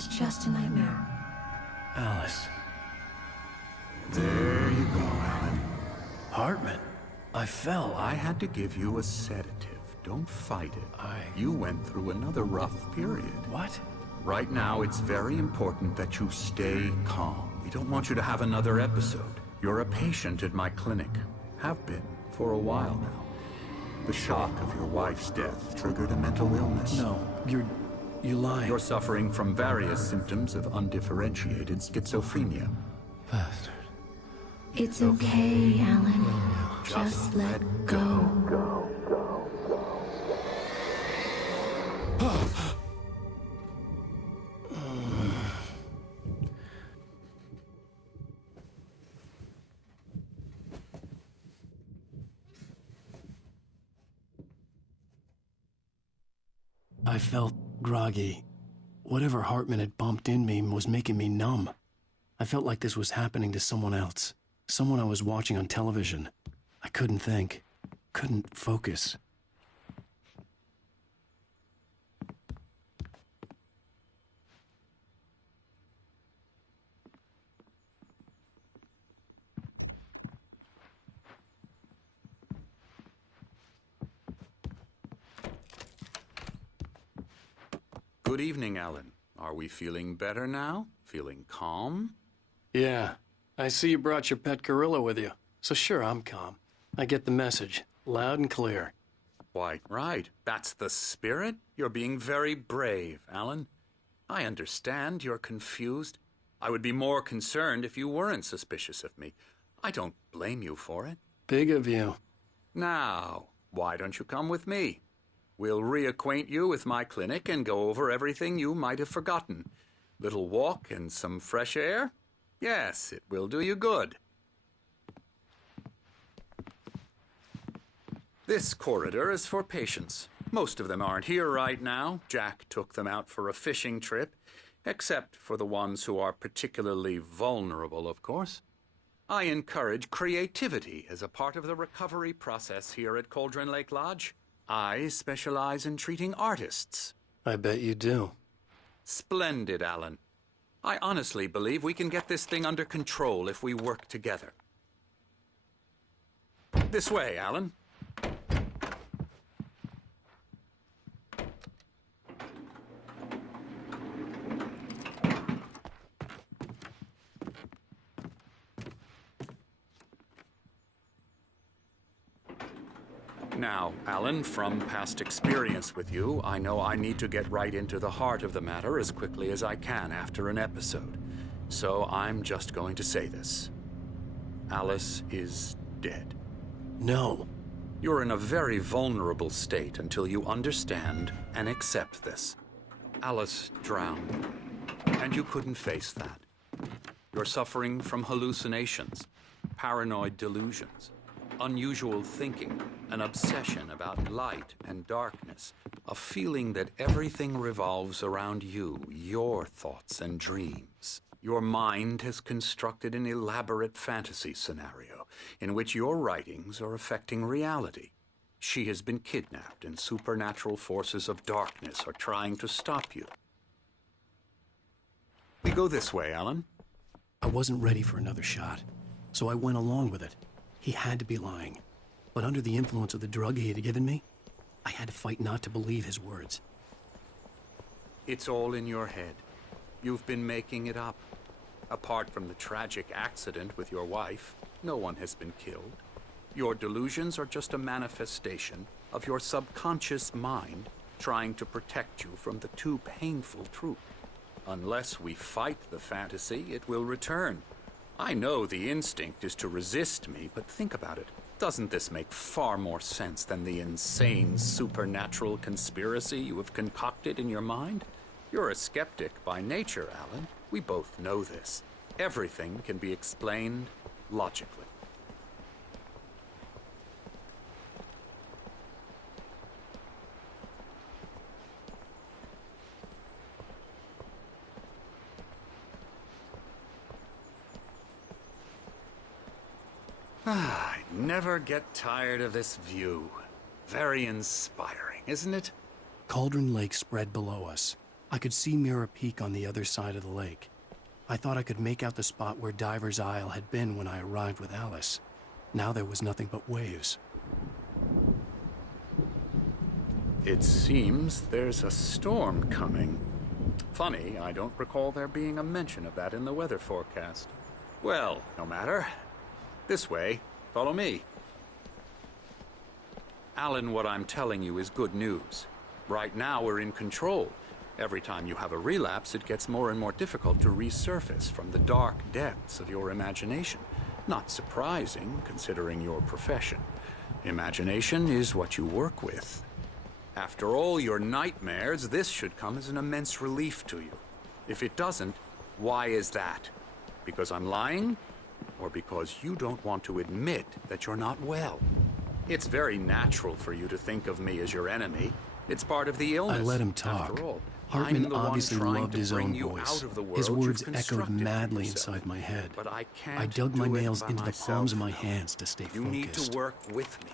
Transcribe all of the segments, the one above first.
was just a nightmare. Alice. There you go, Alan. Hartman. I fell. I had to give you a sedative. Don't fight it. You went through another rough period. What? Right now, it's very important that you stay calm. We don't want you to have another episode. You're a patient at my clinic. Have been for a while now. The shock of your wife's death triggered a mental illness. No, you're lying. You're suffering from various symptoms of undifferentiated schizophrenia. Bastard. It's okay, Alan. Just let go. I felt groggy. Whatever Hartman had bumped in me was making me numb. I felt like this was happening to someone else. Someone I was watching on television. I couldn't think. Couldn't focus. Good evening, Alan. Are we feeling better now? Feeling calm? Yeah. I see you brought your pet gorilla with you. So sure, I'm calm. I get the message. Loud and clear. Why, right. That's the spirit. You're being very brave, Alan. I understand you're confused. I would be more concerned if you weren't suspicious of me. I don't blame you for it. Big of you. Now, why don't you come with me? We'll reacquaint you with my clinic and go over everything you might have forgotten. Little walk and some fresh air? Yes, it will do you good. This corridor is for patients. Most of them aren't here right now. Jack took them out for a fishing trip, except for the ones who are particularly vulnerable, of course. I encourage creativity as a part of the recovery process here at Cauldron Lake Lodge. I specialize in treating artists. I bet you do. Splendid, Alan. I honestly believe we can get this thing under control if we work together. This way, Alan. Now, Alan, from past experience with you, I know I need to get right into the heart of the matter as quickly as I can after an episode. So I'm just going to say this. Alice is dead. No. You're in a very vulnerable state until you understand and accept this. Alice drowned, and you couldn't face that. You're suffering from hallucinations, paranoid delusions, unusual thinking, an obsession about light and darkness, a feeling that everything revolves around you, your thoughts and dreams. Your mind has constructed an elaborate fantasy scenario in which your writings are affecting reality. She has been kidnapped and supernatural forces of darkness are trying to stop you. We go this way, Alan. I wasn't ready for another shot, so I went along with it. He had to be lying. But under the influence of the drug he had given me, I had to fight not to believe his words. It's all in your head. You've been making it up. Apart from the tragic accident with your wife, no one has been killed. Your delusions are just a manifestation of your subconscious mind trying to protect you from the too painful truth. Unless we fight the fantasy, it will return. I know the instinct is to resist me, but think about it. Doesn't this make far more sense than the insane supernatural conspiracy you have concocted in your mind? You're a skeptic by nature, Alan. We both know this. Everything can be explained logically. I never get tired of this view. Very inspiring, isn't it? Cauldron Lake spread below us. I could see Mirror Peak on the other side of the lake. I thought I could make out the spot where Diver's Isle had been when I arrived with Alice. Now there was nothing but waves. It seems there's a storm coming. Funny, I don't recall there being a mention of that in the weather forecast. Well, no matter. This way. Follow me. Alan, what I'm telling you is good news. Right now, we're in control. Every time you have a relapse, it gets more and more difficult to resurface from the dark depths of your imagination. Not surprising, considering your profession. Imagination is what you work with. After all your nightmares, this should come as an immense relief to you. If it doesn't, why is that? Because I'm lying? Or because you don't want to admit that you're not well? It's very natural for you to think of me as your enemy. It's part of the illness. I let him talk. After all, Hartman I'm the one obviously trying loved to his bring own you voice. out of the His world words you've echoed constructed for madly yourself. inside my head. But I can't I dug my do it nails by into the myself. palms of my hands to stay You need focused. to work with me.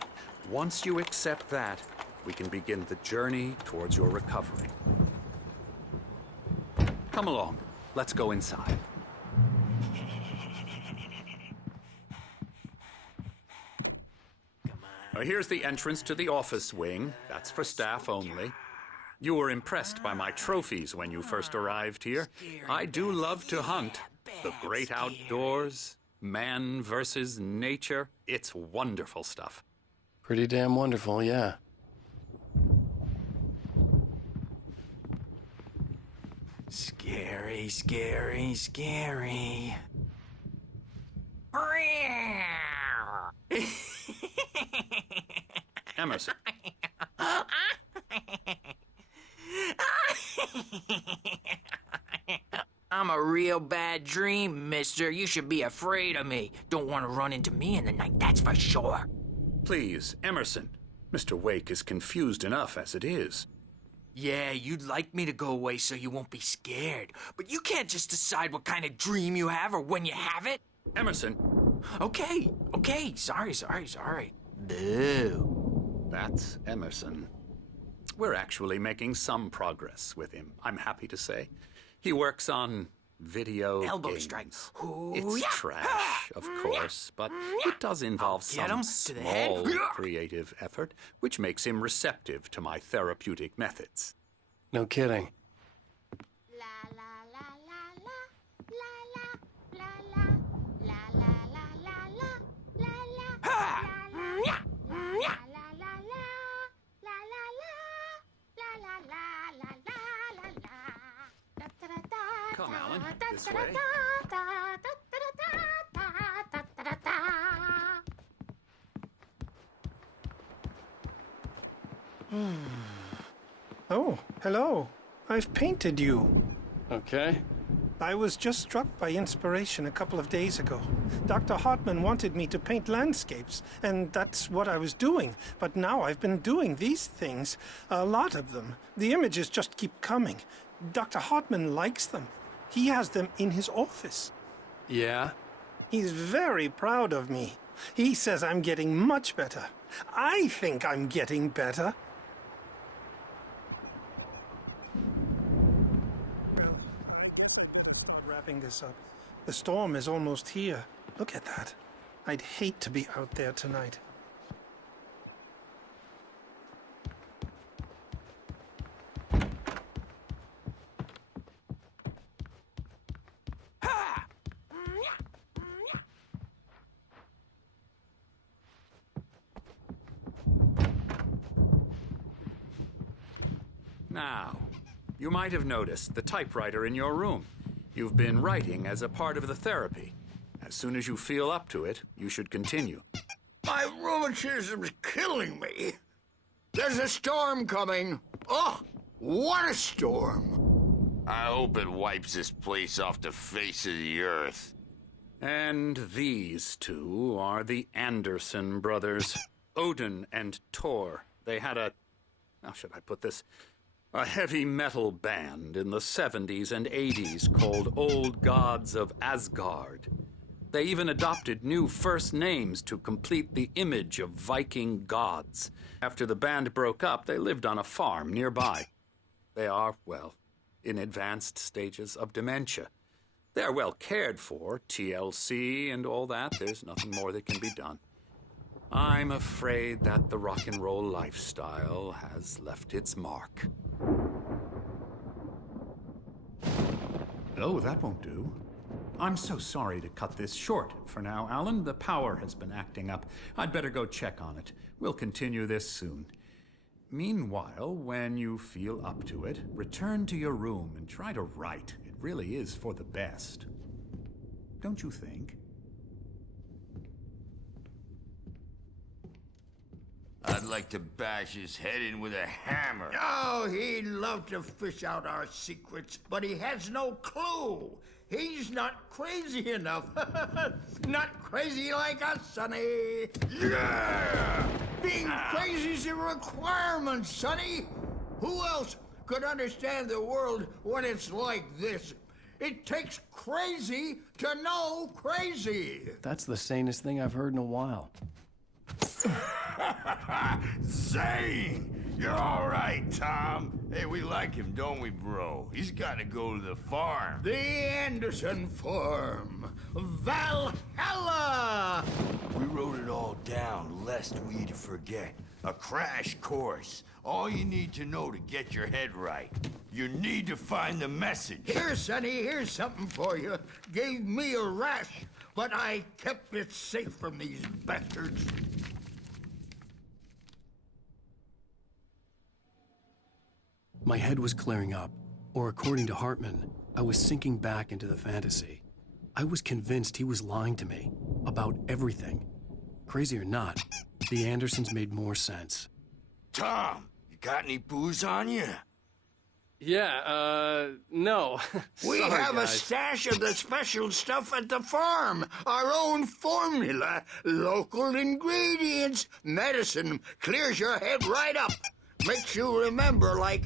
Once you accept that, we can begin the journey towards your recovery. Come along. Let's go inside. Here's the entrance to the office wing. That's for staff only. You were impressed by my trophies when you first arrived here. I do love to hunt. The great outdoors, man versus nature. It's wonderful stuff. Pretty damn wonderful, yeah. Scary, scary, scary. Emerson. I'm a real bad dream, mister. You should be afraid of me. Don't want to run into me in the night, that's for sure. Please, Emerson. Mr. Wake is confused enough as it is. Yeah, you'd like me to go away so you won't be scared. But you can't just decide what kind of dream you have or when you have it. Emerson. Okay, sorry. Boo. That's Emerson. We're actually making some progress with him, I'm happy to say. He works on video Elbow games. strike. It's Yeah. trash, of course, but it does involve Get some him to the head. small creative effort, which makes him receptive to my therapeutic methods. No kidding. Come, Alan, this way. Oh, hello. I've painted you. Okay. I was just struck by inspiration a couple of days ago. Dr. Hartman wanted me to paint landscapes, and that's what I was doing. But now I've been doing these things, a lot of them. The images just keep coming. Dr. Hartman likes them. He has them in his office. Yeah? He's very proud of me. He says I'm getting much better. I think I'm getting better. Well, start wrapping this up. The storm is almost here. Look at that. I'd hate to be out there tonight. Now, you might have noticed the typewriter in your room. You've been writing as a part of the therapy. As soon as you feel up to it, you should continue. My rheumatism's killing me. There's a storm coming. Oh, what a storm. I hope it wipes this place off the face of the earth. And these two are the Anderson brothers, Odin and Thor. They had how should I put this? A heavy metal band in the 70s and 80s called Old Gods of Asgard. They even adopted new first names to complete the image of Viking gods. After the band broke up, they lived on a farm nearby. They are, well, in advanced stages of dementia. They're well cared for, TLC and all that. There's nothing more that can be done. I'm afraid that the rock and roll lifestyle has left its mark. Oh, that won't do. I'm so sorry to cut this short for now, Alan. The power has been acting up. I'd better go check on it. We'll continue this soon. Meanwhile, when you feel up to it, return to your room and try to write. It really is for the best. Don't you think? I'd like to bash his head in with a hammer. Oh, he'd love to fish out our secrets, but he has no clue. He's not crazy enough. Not crazy like us, Sonny. Yeah! Being crazy's a requirement, Sonny. Who else could understand the world when it's like this? It takes crazy to know crazy. That's the sanest thing I've heard in a while. Zane! You're all right, Tom. Hey, we like him, don't we, bro? He's got to go to the farm. The Anderson farm. Valhalla! We wrote it all down, lest we'd forget. A crash course. All you need to know to get your head right. You need to find the message. Here, Sonny, here's something for you. Gave me a rash, but I kept it safe from these bastards. My head was clearing up, or according to Hartman, I was sinking back into the fantasy. I was convinced he was lying to me about everything. Crazy or not, the Andersons made more sense. Tom, you got any booze on you? Yeah, no. We Sorry, have a guys. stash of the special stuff at the farm. Our own formula. Local ingredients. Medicine clears your head right up. Makes you remember like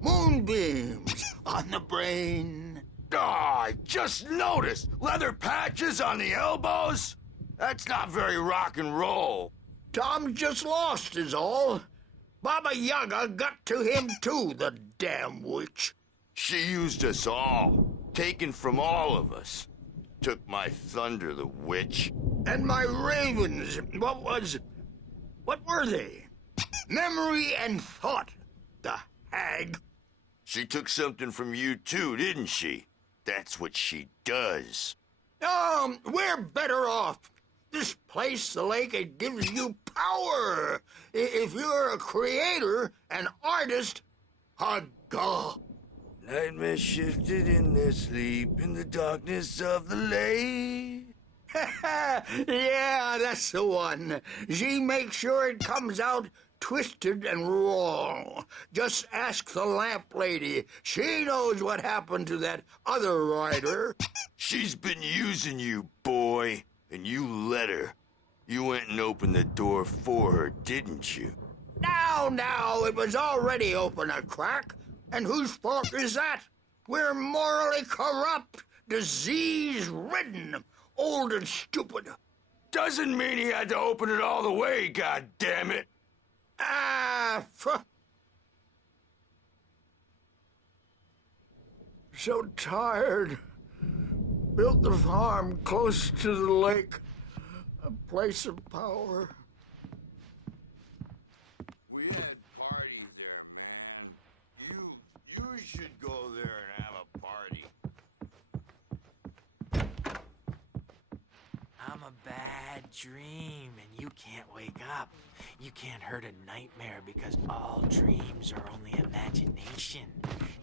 moonbeams on the brain. Oh, I just noticed. Leather patches on the elbows? That's not very rock and roll. Tom just lost is all. Baba Yaga got to him too, the damn witch. She used us all. Taken from all of us. Took my thunder, the witch. And my ravens, what were they? Memory and thought, the hag. She took something from you too, didn't she? That's what she does. We're better off. This place, the lake, it gives you power. If you're a creator, an artist, a god. Nightmare shifted in their sleep in the darkness of the lake. Yeah, that's the one. She makes sure it comes out twisted and wrong. Just ask the lamp lady. She knows what happened to that other rider. She's been using you, boy, and you let her. You went and opened the door for her, didn't you? Now, it was already open a crack. And whose fault is that? We're morally corrupt, disease-ridden, old and stupid. Doesn't mean he had to open it all the way, goddammit. So tired. Built the farm close to the lake. A place of power. We had parties there, man. You should go there and have a party. I'm a bad dream, and you can't wake up. You can't hurt a nightmare because all dreams are only imagination.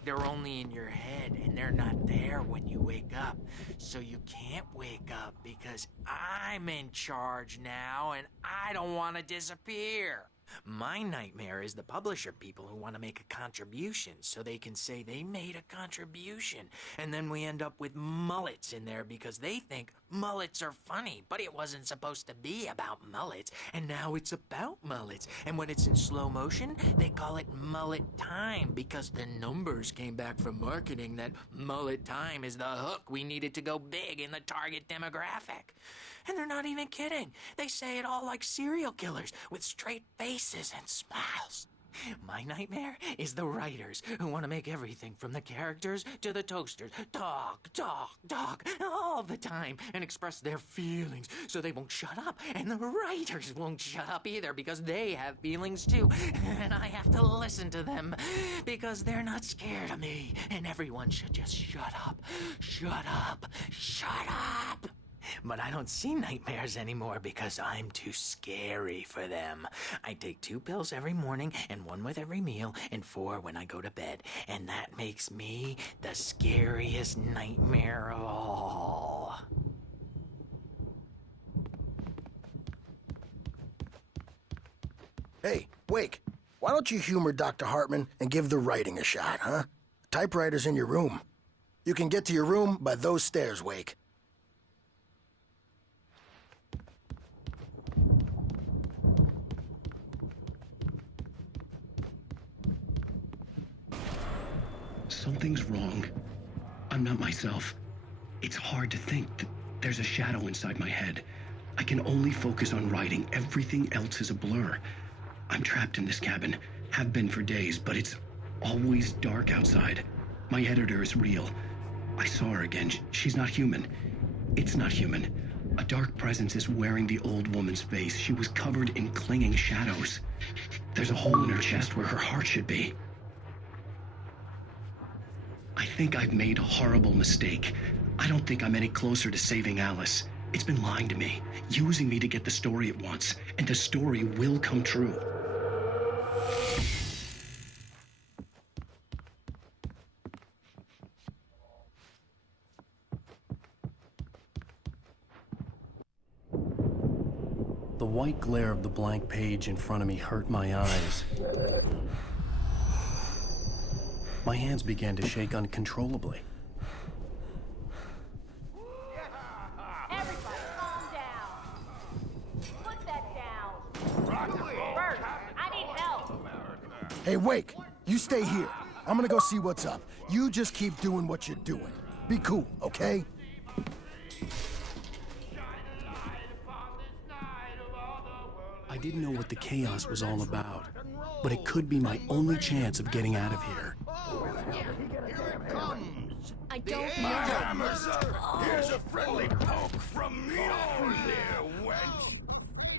They're only in your head, and they're not there when you wake up. So you can't wake up because I'm in charge now, and I don't want to disappear. My nightmare is the publisher people who want to make a contribution so they can say they made a contribution. And then we end up with mullets in there because they think mullets are funny. But it wasn't supposed to be about mullets. And now it's about mullets. And when it's in slow motion, they call it mullet time because the numbers came back from marketing that mullet time is the hook we needed to go big in the target demographic. And they're not even kidding. They say it all like serial killers with straight faces and smiles. My nightmare is the writers who want to make everything from the characters to the toasters talk all the time and express their feelings so they won't shut up. And the writers won't shut up either because they have feelings too. And I have to listen to them because they're not scared of me. And everyone should just shut up. Shut up. Shut up. But I don't see nightmares anymore because I'm too scary for them. I take 2 pills every morning and 1 with every meal and 4 when I go to bed. And that makes me the scariest nightmare of all. Hey, Wake, why don't you humor Dr. Hartman and give the writing a shot, huh? Typewriter's in your room. You can get to your room by those stairs, Wake. Something's wrong. I'm not myself. It's hard to think that there's a shadow inside my head. I can only focus on writing. Everything else is a blur. I'm trapped in this cabin. Have been for days, but it's always dark outside. My editor is real. I saw her again. She's not human. It's not human. A dark presence is wearing the old woman's face. She was covered in clinging shadows. There's a hole in her chest where her heart should be. I think I've made a horrible mistake. I don't think I'm any closer to saving Alice. It's been lying to me, using me to get the story it wants, and the story will come true. The white glare of the blank page in front of me hurt my eyes. My hands began to shake uncontrollably. Everybody, calm down. Put that down. Bert, I need help. Hey, Wake, you stay here. I'm gonna go see what's up. You just keep doing what you're doing. Be cool, okay? I didn't know what the chaos was all about, but it could be my only chance of getting out of here. Here it comes. I don't The know. Emerson, here's a friendly poke from me, old dear wench.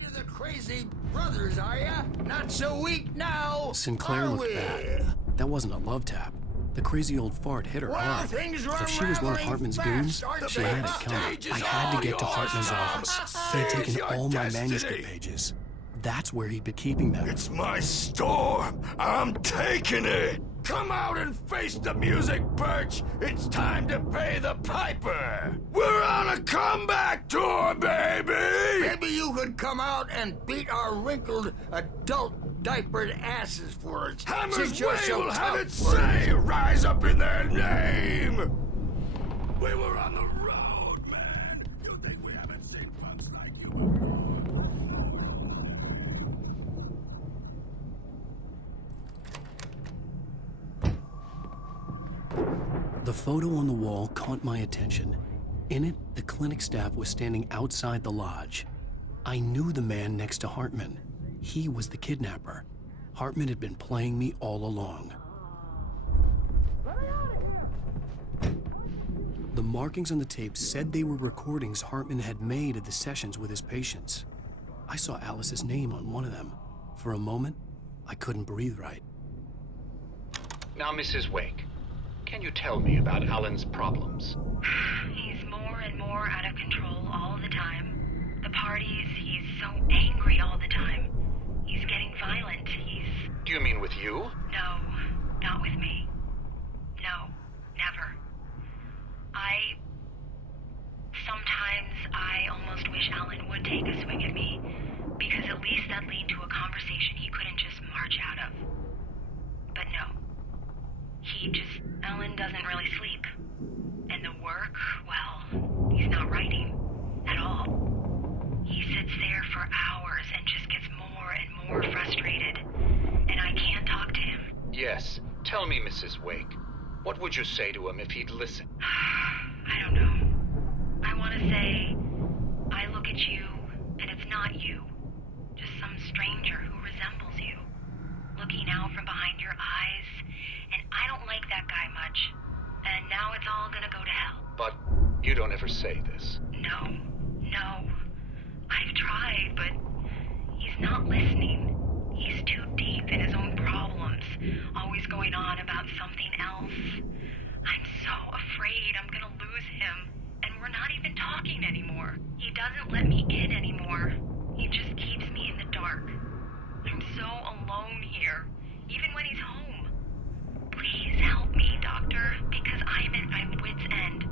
You're the crazy brothers, are ya? Not so weak now, Sinclair are looked we? bad. That wasn't a love tap. The crazy old fart hit her Well, hard. things If are she was one of unraveling Hartman's fast, goons, aren't she they? had it coming. I had to get to Hartman's office. He had taken all my manuscript pages. That's where he'd been keeping them. It's my storm. I'm taking it. Come out and face the music, Birch. It's time to pay the piper. We're on a comeback tour, baby. Maybe you could come out and beat our wrinkled, adult, diapered asses for us. Hammer's Since you're Way so will have tough it for it. say, rise up in their name. We were on the road, man. You think we haven't seen punks like you before? The photo on the wall caught my attention. In it, the clinic staff was standing outside the lodge. I knew the man next to Hartman. He was the kidnapper. Hartman had been playing me all along. The markings on the tape said they were recordings Hartman had made of the sessions with his patients. I saw Alice's name on one of them. For a moment, I couldn't breathe right. Now, Mrs. Wake, can you tell me about Alan's problems? He's more and more out of control all the time. The parties, he's so angry all the time. He's getting violent. Do you mean with you? No, not with me. No, never. Sometimes I almost wish Alan would take a swing at me, because at least that'd lead to a conversation he couldn't just march out of. But no. Alan doesn't really sleep. And the work, well, he's not writing at all. He sits there for hours and just gets more and more frustrated. And I can't talk to him. Yes. Tell me, Mrs. Wake. What would you say to him if he'd listen? I don't know. I want to say, I look at you, and it's not you. Just some stranger who resembles you. Looking out You don't ever say this. No. I've tried, but he's not listening. He's too deep in his own problems, always going on about something else. I'm so afraid I'm gonna lose him, and we're not even talking anymore. He doesn't let me in anymore. He just keeps me in the dark. I'm so alone here, even when he's home. Please help me, Doctor, because I'm at my wit's end.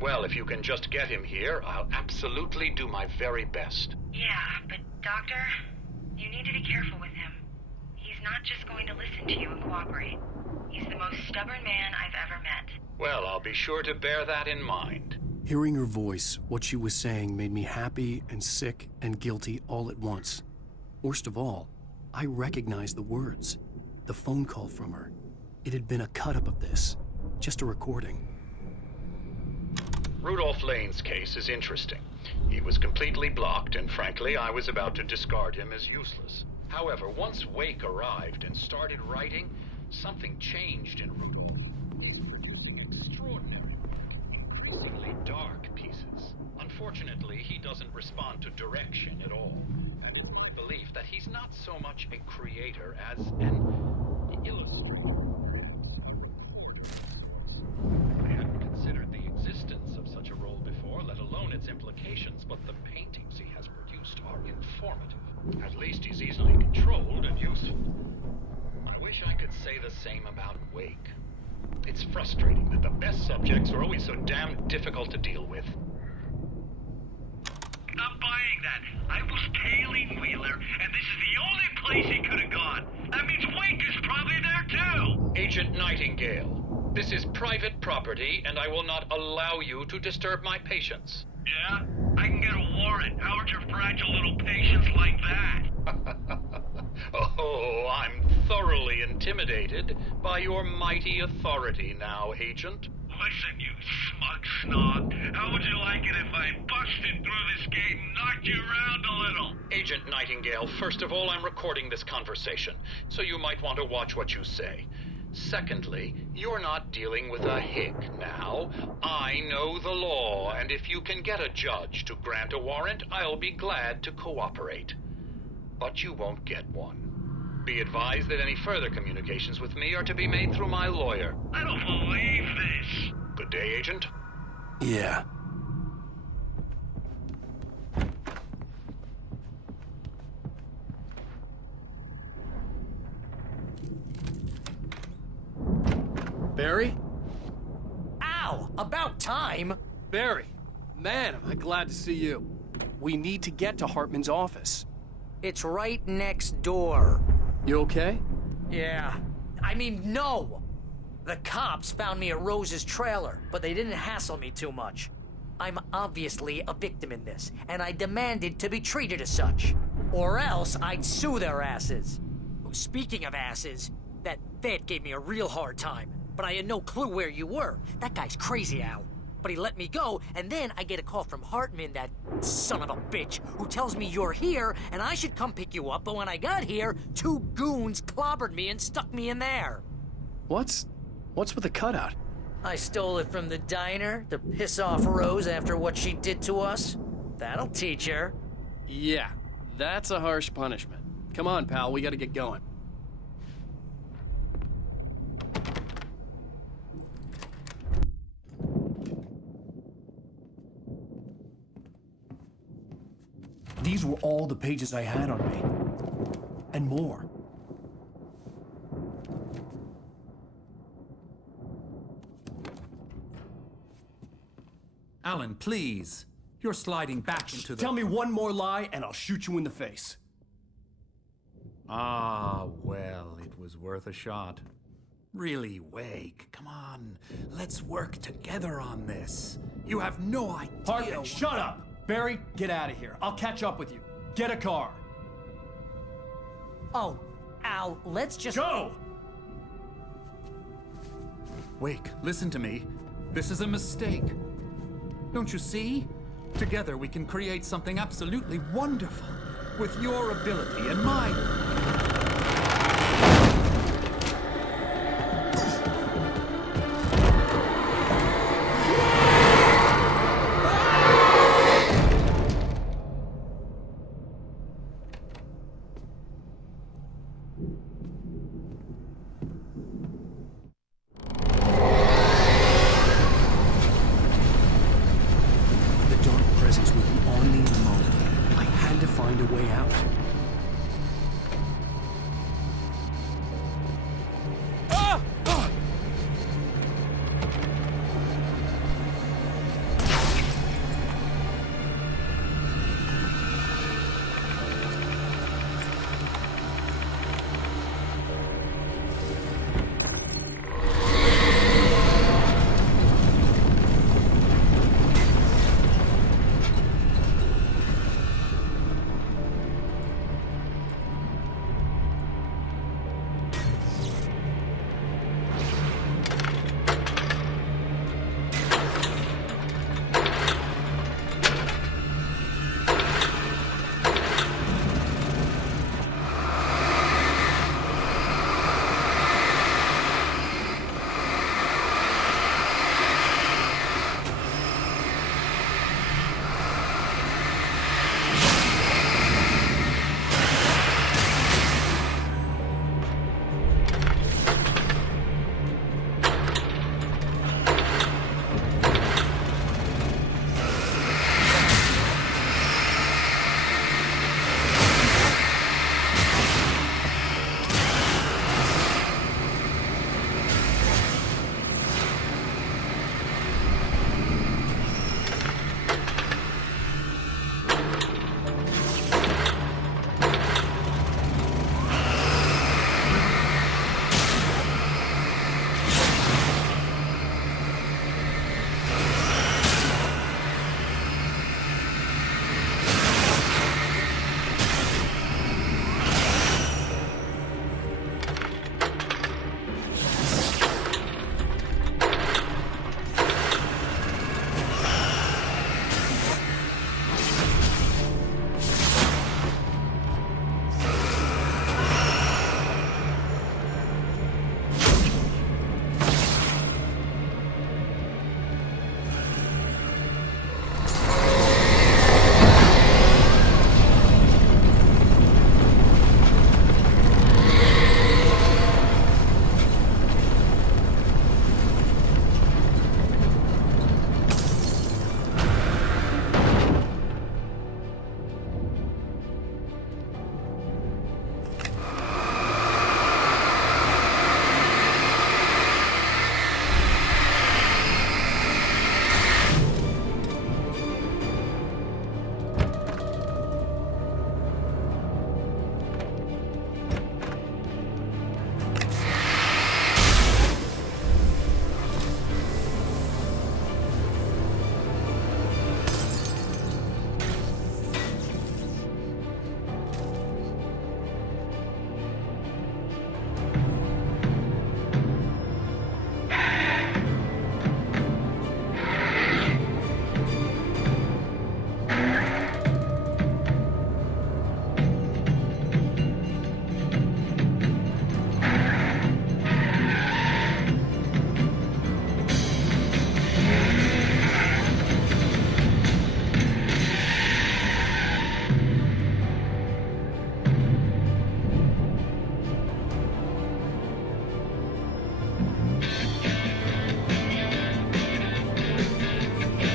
Well, if you can just get him here, I'll absolutely do my very best. Yeah, but Doctor, you need to be careful with him. He's not just going to listen to you and cooperate. He's the most stubborn man I've ever met. Well, I'll be sure to bear that in mind. Hearing her voice, what she was saying made me happy and sick and guilty all at once. Worst of all, I recognized the words. The phone call from her. It had been a cut-up of this. Just a recording. Rudolph Lane's case is interesting. He was completely blocked, and frankly, I was about to discard him as useless. However, once Wake arrived and started writing, something changed in Rudolph. Using extraordinary, increasingly dark pieces. Unfortunately, he doesn't respond to direction at all, and it's my belief that he's not so much a creator as an illustrator. I hadn't considered the existence of such a role before, let alone its implications, but the paintings he has produced are informative. At least he's easily controlled and useful. I wish I could say the same about Wake. It's frustrating that the best subjects are always so damn difficult to deal with. Not buying that. I was tailing Wheeler, and this is the only place he could have gone. That means Wake is probably there too. Agent Nightingale, this is private property, and I will not allow you to disturb my patients. Yeah? I can get a warrant. Howard your fragile little patients like that? Oh, I'm thoroughly intimidated by your mighty authority now, Agent. Listen, you smug snob. How would you like it if I busted through this gate and knocked you around a little? Agent Nightingale, first of all, I'm recording this conversation, so you might want to watch what you say. Secondly, you're not dealing with a hick now. I know the law, and if you can get a judge to grant a warrant, I'll be glad to cooperate. But you won't get one. Be advised that any further communications with me are to be made through my lawyer. I don't believe this. Good day, Agent. Yeah. Barry? Ow! About time! Barry, man, am I glad to see you. We need to get to Hartman's office. It's right next door. You okay? Yeah. I mean, no! The cops found me at Rose's trailer, but they didn't hassle me too much. I'm obviously a victim in this, and I demanded to be treated as such. Or else I'd sue their asses. Speaking of asses, that vet gave me a real hard time, but I had no clue where you were. That guy's crazy, Al. But he let me go, and then I get a call from Hartman, that son of a bitch, who tells me you're here, and I should come pick you up, but when I got here, 2 goons clobbered me and stuck me in there. What's with the cutout? I stole it from the diner to piss off Rose after what she did to us. That'll teach her. Yeah, that's a harsh punishment. Come on, pal, we gotta get going. These were all the pages I had on me. And more. Alan, please. You're sliding back into the... Tell me one more lie and I'll shoot you in the face. Ah, well, it was worth a shot. Really, Wake, come on. Let's work together on this. You have no idea... Hartman, shut up! Barry, get out of here. I'll catch up with you. Get a car. Oh, Al, let's just... Go! Wake, listen to me. This is a mistake. Don't you see? Together we can create something absolutely wonderful. With your ability and mine.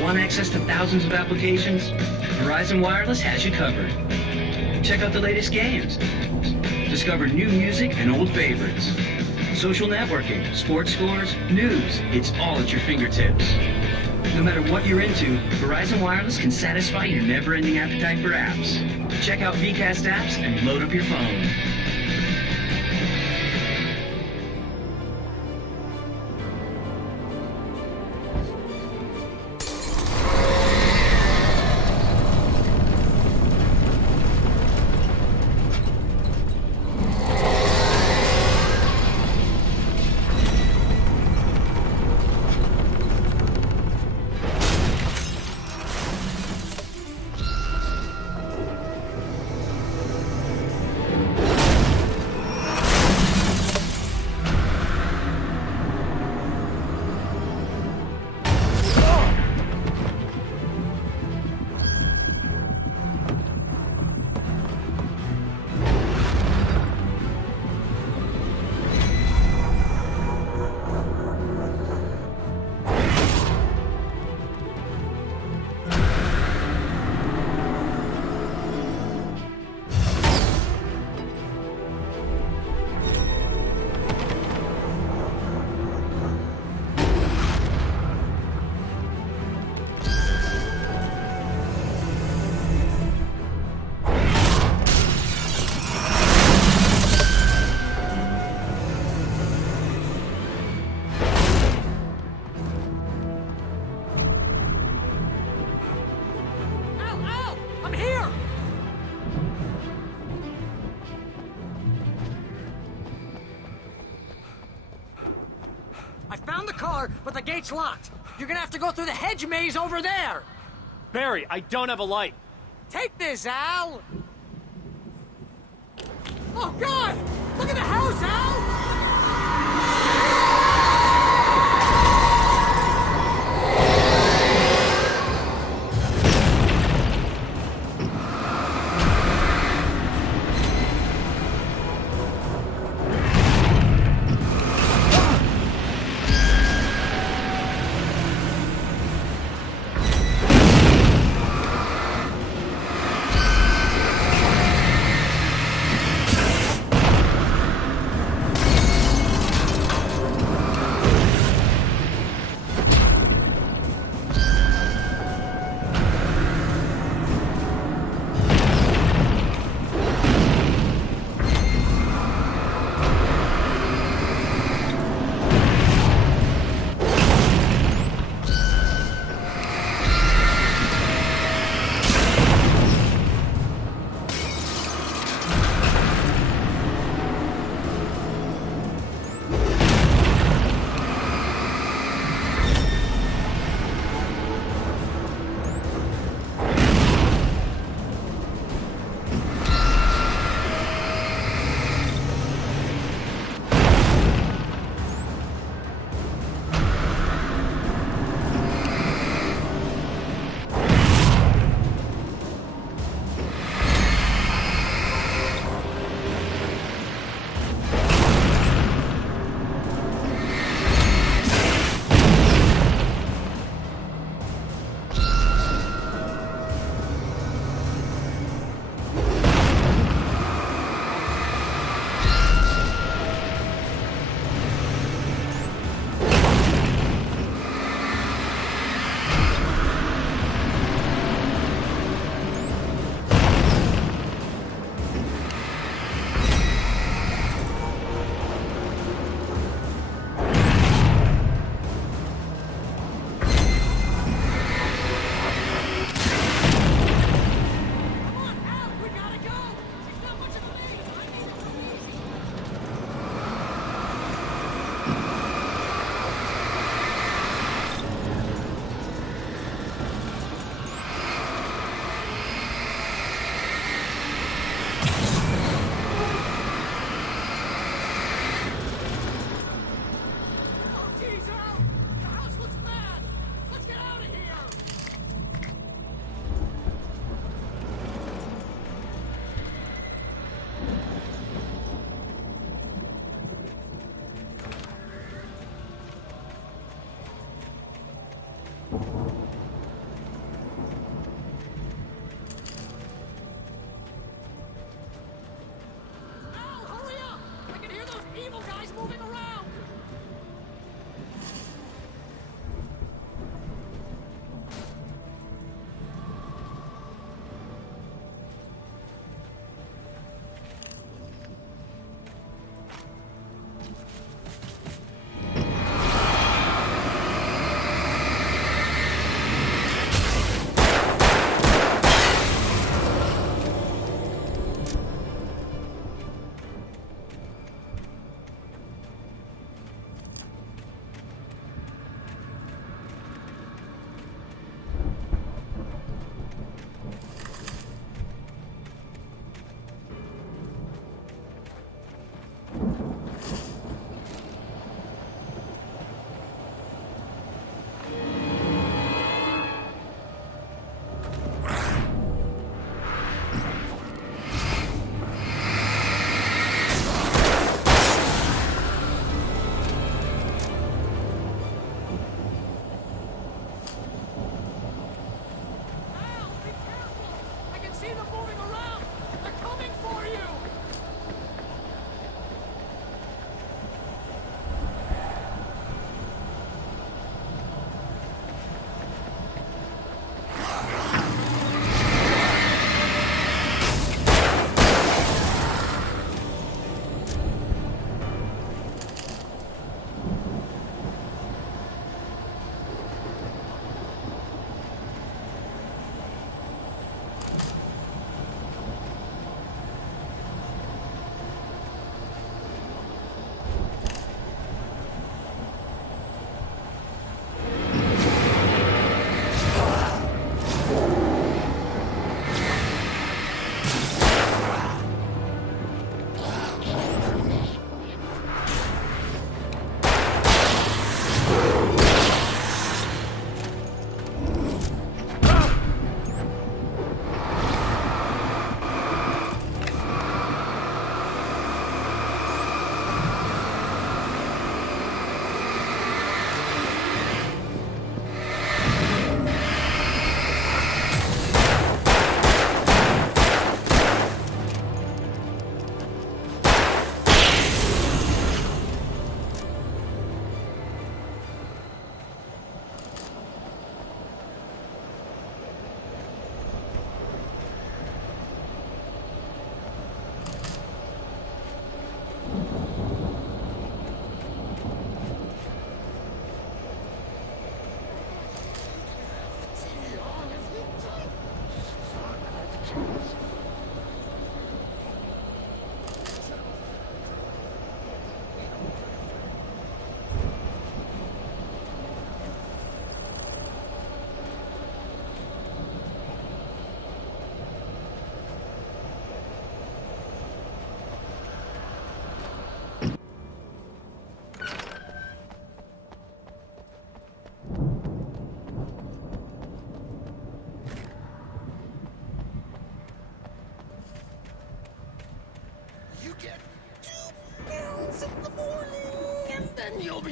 Want access to thousands of applications? Verizon Wireless has you covered. Check out the latest games. Discover new music and old favorites. Social networking, sports scores, news. It's all at your fingertips. No matter what you're into, Verizon Wireless can satisfy your never-ending appetite for apps. Check out VCast apps and load up your phone. But the gate's locked. You're gonna have to go through the hedge maze over there. Barry, I don't have a light. Take this, Al. Oh, God! Look at the house, Al!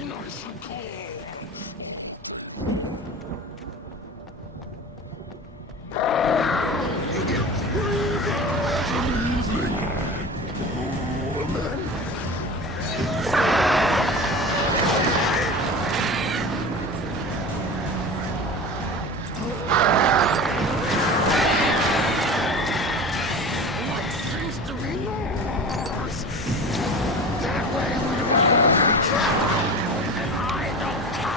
nice and cold. That way we will all be drowned, and I don't care.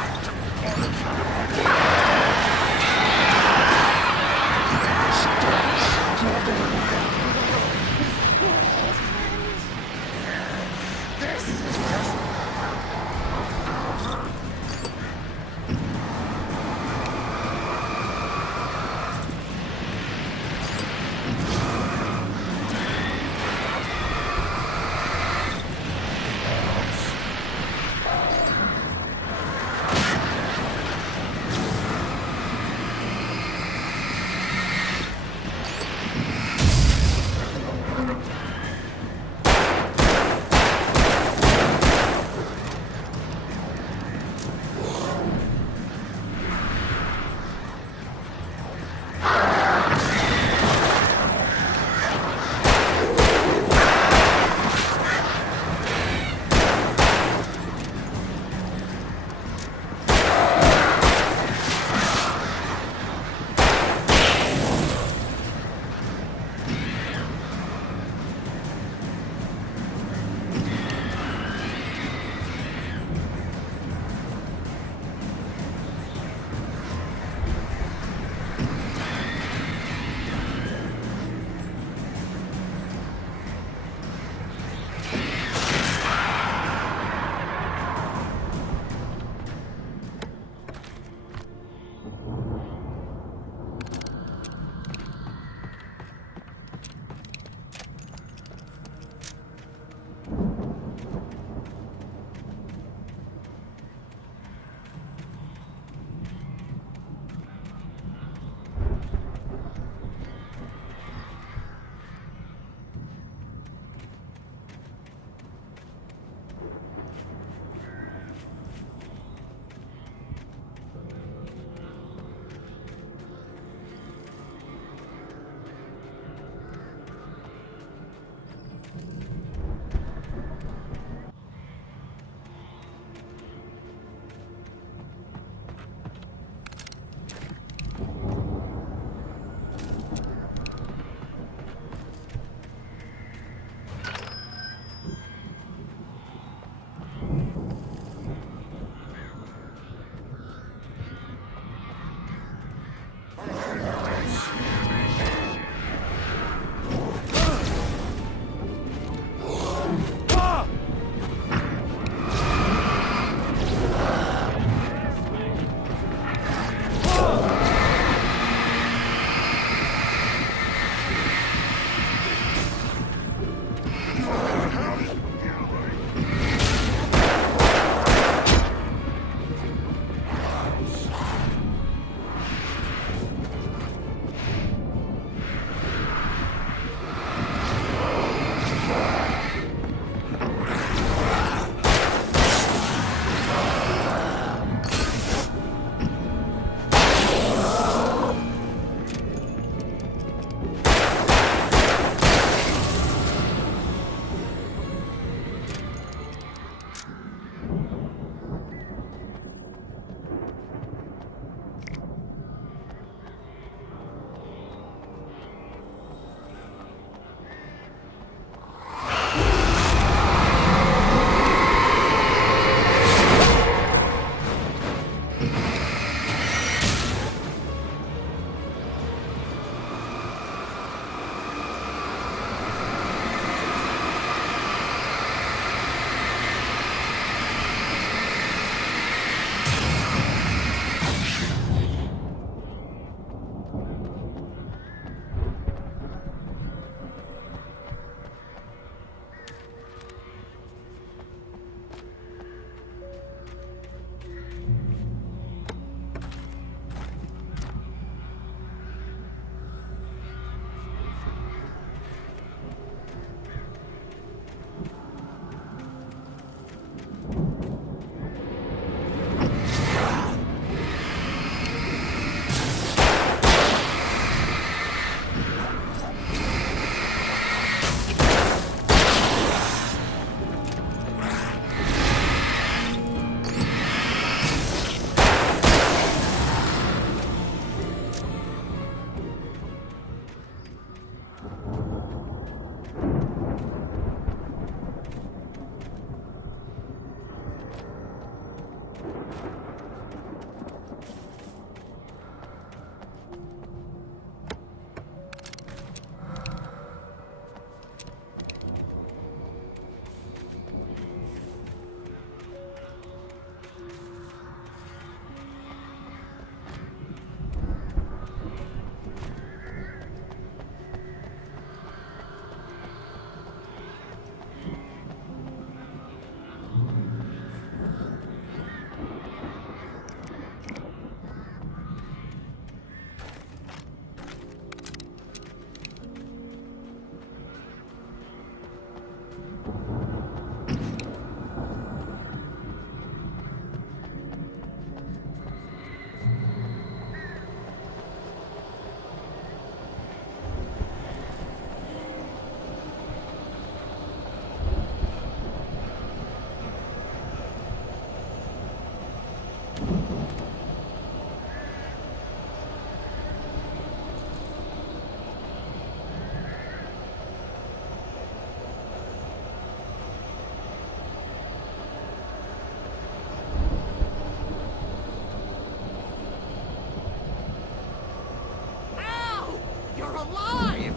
You're alive!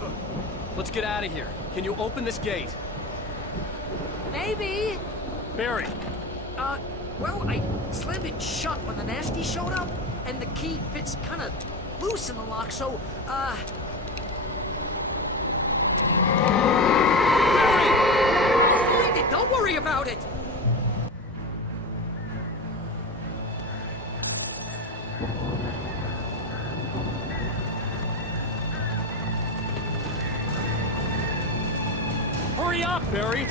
Let's get out of here. Can you open this gate? Maybe. Barry! Well, I slammed it shut when the nasty showed up, and the key fits kind of loose in the lock, so, Barry! Find it! Don't worry about it! Hurry up, Barry!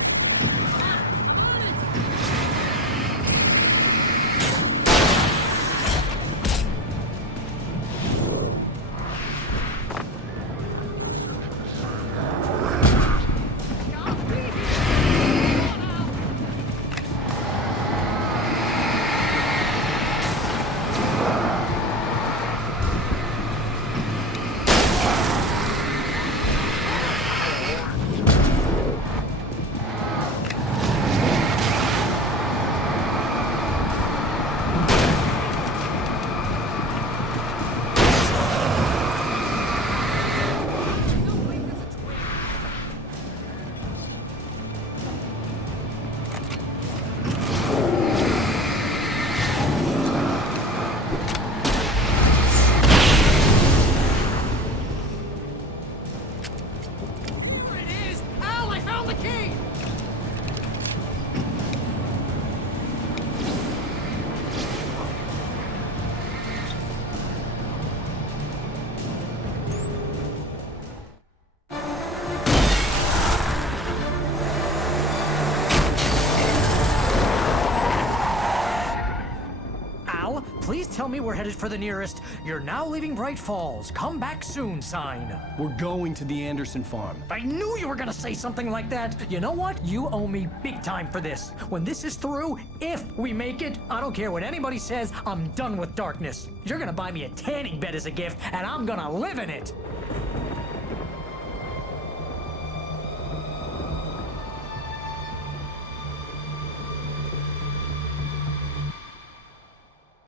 Please tell me we're headed for the nearest "You're now leaving Bright Falls. Come back soon" sign. We're going to the Anderson farm. I knew you were gonna say something like that. You know what? You owe me big time for this. When this is through, if we make it, I don't care what anybody says, I'm done with darkness. You're gonna buy me a tanning bed as a gift, and I'm gonna live in it.